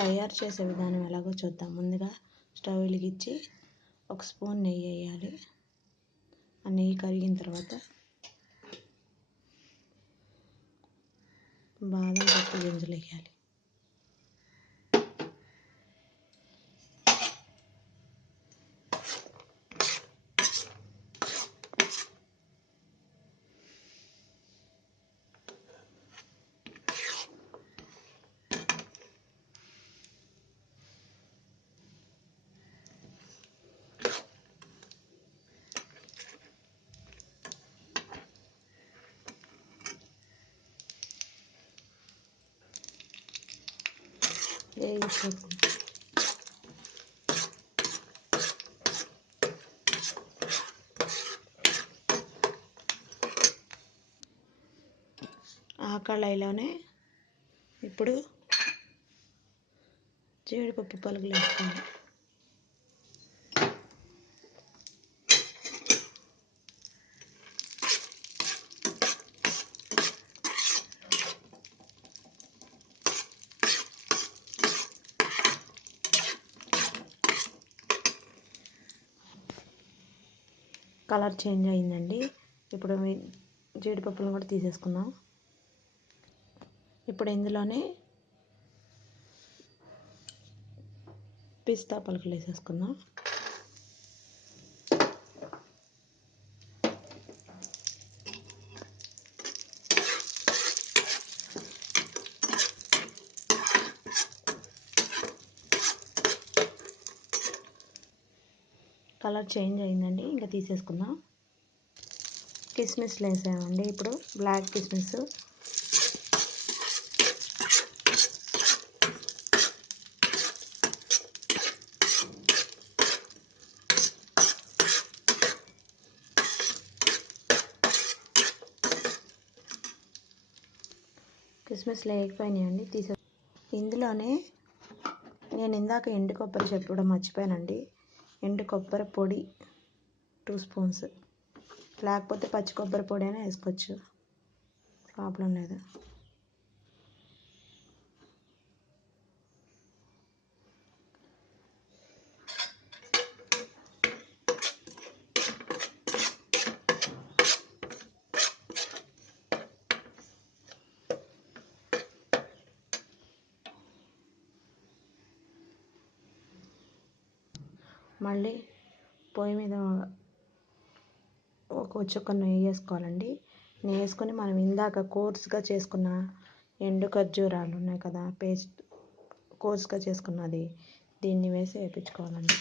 తయారు చేసే విధానం ఎలాగో చూద్దాం. ముందుగా స్టవ్ వెలిగించి ఒక స్పూన్ నెయ్యి వేయాలి. ఆ నెయ్యి కరిగిన తర్వాత బాదం పప్పు గింజలు వేయాలి. ఆ కళాయిలోనే ఇప్పుడు జీడిపప్పు పలుకులు వేసుకోవాలి. కలర్ చేంజ్ అయిందండి. ఇప్పుడు జీడిపప్పులను కూడా తీసేసుకుందాం. ఇప్పుడు ఇందులోనే పిస్తా పలుకులు వేసేసుకుందాం. కలర్ చేంజ్ అయిందండి, ఇంకా తీసేసుకుందాం. కిస్మిస్లు వేసామండి. ఇప్పుడు బ్లాక్ కిస్మిస్, కిస్మిస్లు వేయకపోయినాయండి, ఇందులోనే నేను ఇందాక ఎండు కొబ్బరి చెప్పడం మర్చిపోయానండి. ఎండు కొబ్బరి పొడి 2 స్పూన్స్, లేకపోతే పచ్చి కొబ్బరి పొడి అయినా వేసుకోవచ్చు, ప్రాబ్లం లేదు. మళ్ళీ పొయ్యి మీద ఒక చుక్క నెయ్యి వేసుకోవాలండి. నెయ్యి వేసుకొని మనం ఇందాక కోర్స్గా చేసుకున్న ఎండు ఖర్జూరాలు ఉన్నాయి కదా, పేస్ట్ కోర్స్గా చేసుకున్నది, దీన్ని వేసి వేయించుకోవాలండి.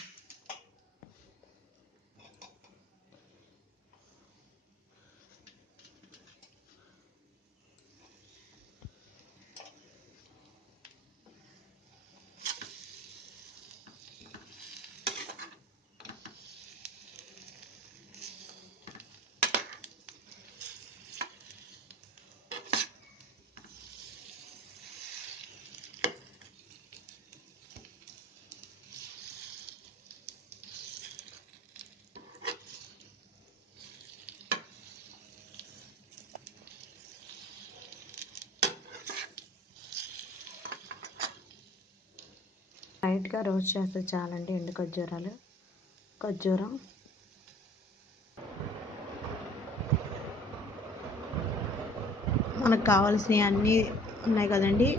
లైట్గా రోస్ట్ చేస్తే చాలండి ఎండు ఖర్జూరం. మనకు కావాల్సినవి అన్నీ ఉన్నాయి కదండి.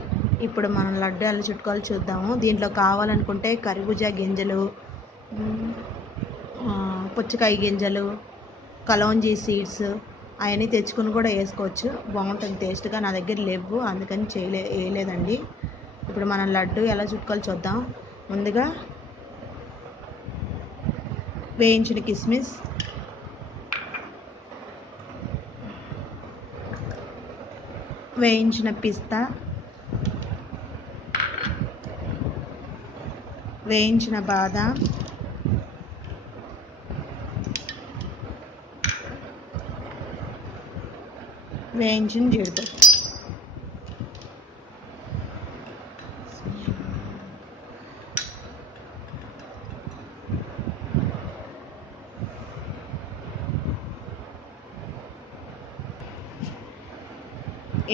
ఇప్పుడు మనం లడ్డు ఎలా చుట్టుకోవాలో చూద్దాము. దీంట్లో కావాలనుకుంటే కర్బూజా గింజలు, పుచ్చకాయ గింజలు, కలోంజీ సీడ్స్ అవన్నీ తెచ్చుకుని కూడా వేసుకోవచ్చు, బాగుంటుంది టేస్ట్గా. నా దగ్గర లేవు, అందుకని వేయలేదండి. ఇప్పుడు మనం లడ్డు ఎలా చుట్టుకోవాలో చూద్దాం. ముందుగా వేయించిన కిస్మిస్, వేయించిన పిస్తా, వేయించిన బాదాం, వేయించిన జీడిపప్పు,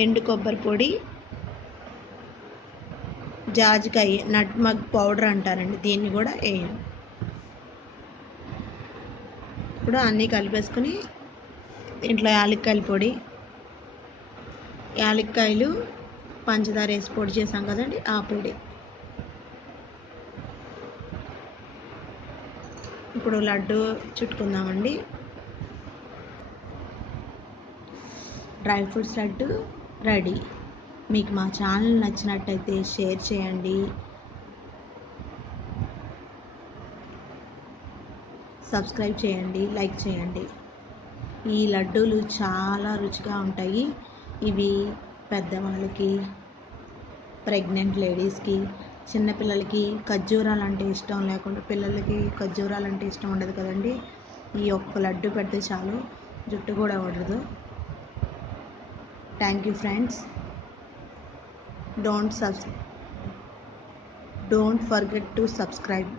ఎండు కొబ్బరి పొడి, జాజికాయ నట్మగ్ పౌడర్ అంటారండి, దీన్ని కూడా వేయండి. ఇప్పుడు అన్నీ కలిపేసుకుని దీంట్లో యాలక్కాయల పొడి, యాలక్కాయలు పంచదార వేసి పొడి చేసాం కదండి, ఆ పొడి. ఇప్పుడు లడ్డు చుట్టుకుందామండి. Dry fruits laddu ready. మీకు మా ఛానల్ నచ్చినట్టయితే షేర్ చేయండి, సబ్స్క్రైబ్ చేయండి, లైక్ చేయండి. ఈ లడ్డూలు చాలా రుచిగా ఉంటాయి. ఇవి పెద్దవాళ్ళకి, ప్రెగ్నెంట్ లేడీస్కి, చిన్నపిల్లలకి ఖర్జూరాలు అంటే ఇష్టం లేకుండా పిల్లలకి ఖర్జూరాలు అంటే ఇష్టం ఉండదు కదండి, ఈ ఒక్క లడ్డు పెడితే చాలు, జుట్టు కూడా ఉండదు. Thank you friends. Don't forget to subscribe.